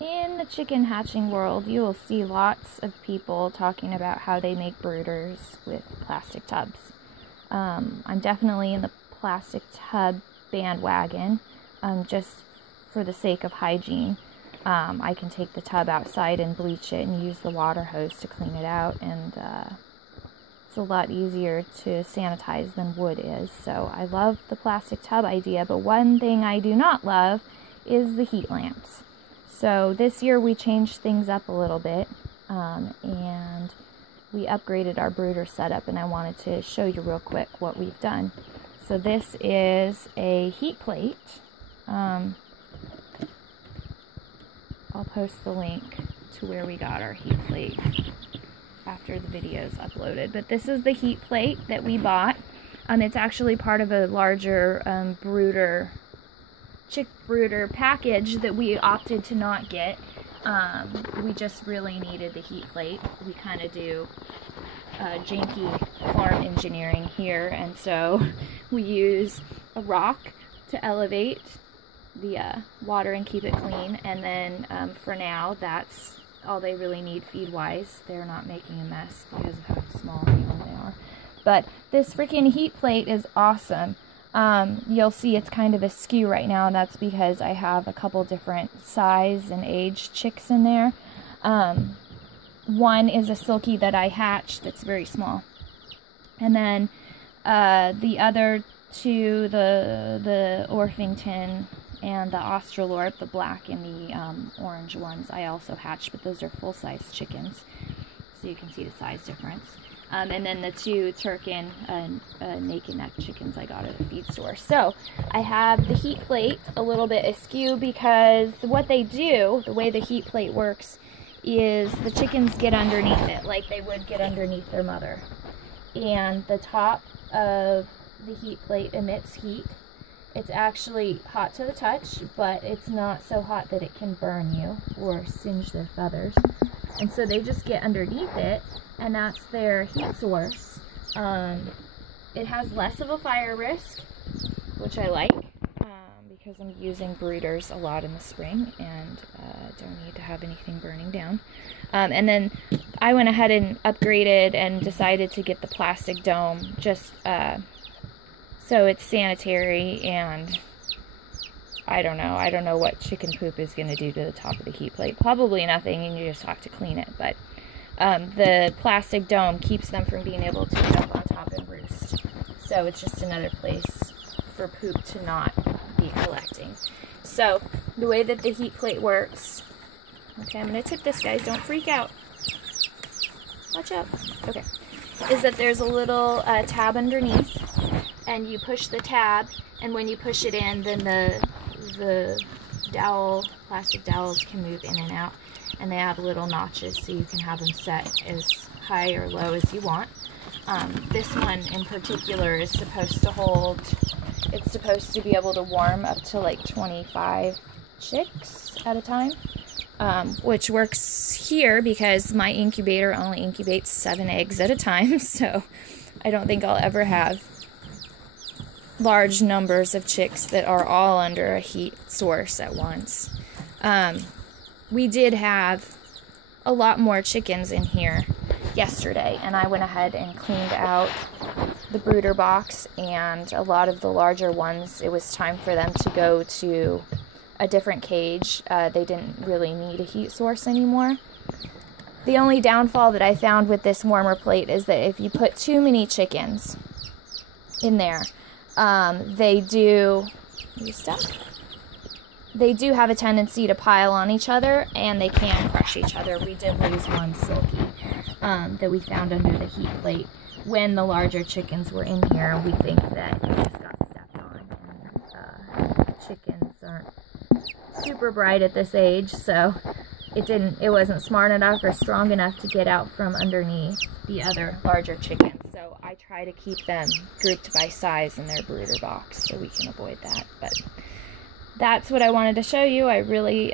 In the chicken hatching world, you will see lots of people talking about how they make brooders with plastic tubs. I'm definitely in the plastic tub bandwagon, just for the sake of hygiene. I can take the tub outside and bleach it and use the water hose to clean it out, and it's a lot easier to sanitize than wood is. So I love the plastic tub idea, but one thing I do not love is the heat lamps. So this year we changed things up a little bit, and we upgraded our brooder setup, and I wanted to show you real quick what we've done. So this is a heat plate. I'll post the link to where we got our heat plate after the video is uploaded. But this is the heat plate that we bought. It's actually part of a larger chick brooder package that we opted to not get. We just really needed the heat plate. We kind of do janky farm engineering here, and so we use a rock to elevate the water and keep it clean, and then for now that's all they really need feed wise. They're not making a mess because of how small they only are. But this freaking heat plate is awesome. You'll see it's kind of askew right now, and that's because I have a couple different size and age chicks in there. One is a silkie that I hatched that's very small, and then the other two, the Orpington and the Australorp, the black and the orange ones, I also hatched, but those are full-size chickens, so you can see the size difference. And then the two Turkin naked neck chickens I got at the feed store. So I have the heat plate a little bit askew because what they do, the way the heat plate works, is the chickens get underneath it like they would get underneath their mother. And the top of the heat plate emits heat. It's actually hot to the touch, but it's not so hot that it can burn you or singe their feathers. And so they just get underneath it, and that's their heat source. It has less of a fire risk, which I like, because I'm using brooders a lot in the spring and don't need to have anything burning down. And then I went ahead and upgraded and decided to get the plastic dome, just so it's sanitary, and I don't know what chicken poop is going to do to the top of the heat plate. Probably nothing, and you just have to clean it. But the plastic dome keeps them from being able to jump on top and roost. So it's just another place for poop to not be collecting. So the way that the heat plate works, okay, I'm going to tip this, guys, don't freak out. Watch out. Okay. Is that there's a little tab underneath, and you push the tab, and when you push it in, then the dowel, plastic dowels can move in and out, and they have little notches so you can have them set as high or low as you want. This one in particular is supposed to hold, it's supposed to be able to warm up to like 25 chicks at a time, which works here because my incubator only incubates 7 eggs at a time, so I don't think I'll ever have large numbers of chicks that are all under a heat source at once. We did have a lot more chickens in here yesterday, and I went ahead and cleaned out the brooder box, and a lot of the larger ones, it was time for them to go to a different cage. They didn't really need a heat source anymore. The only downfall that I found with this warmer plate is that if you put too many chickens in there, they do have a tendency to pile on each other, and they can crush each other. We did lose one silkie that we found under the heat plate when the larger chickens were in here. We think that it just got stepped on, and chickens aren't super bright at this age, so it wasn't smart enough or strong enough to get out from underneath the other larger chickens. So I try to keep them grouped by size in their brooder box so we can avoid that. But that's what I wanted to show you. I really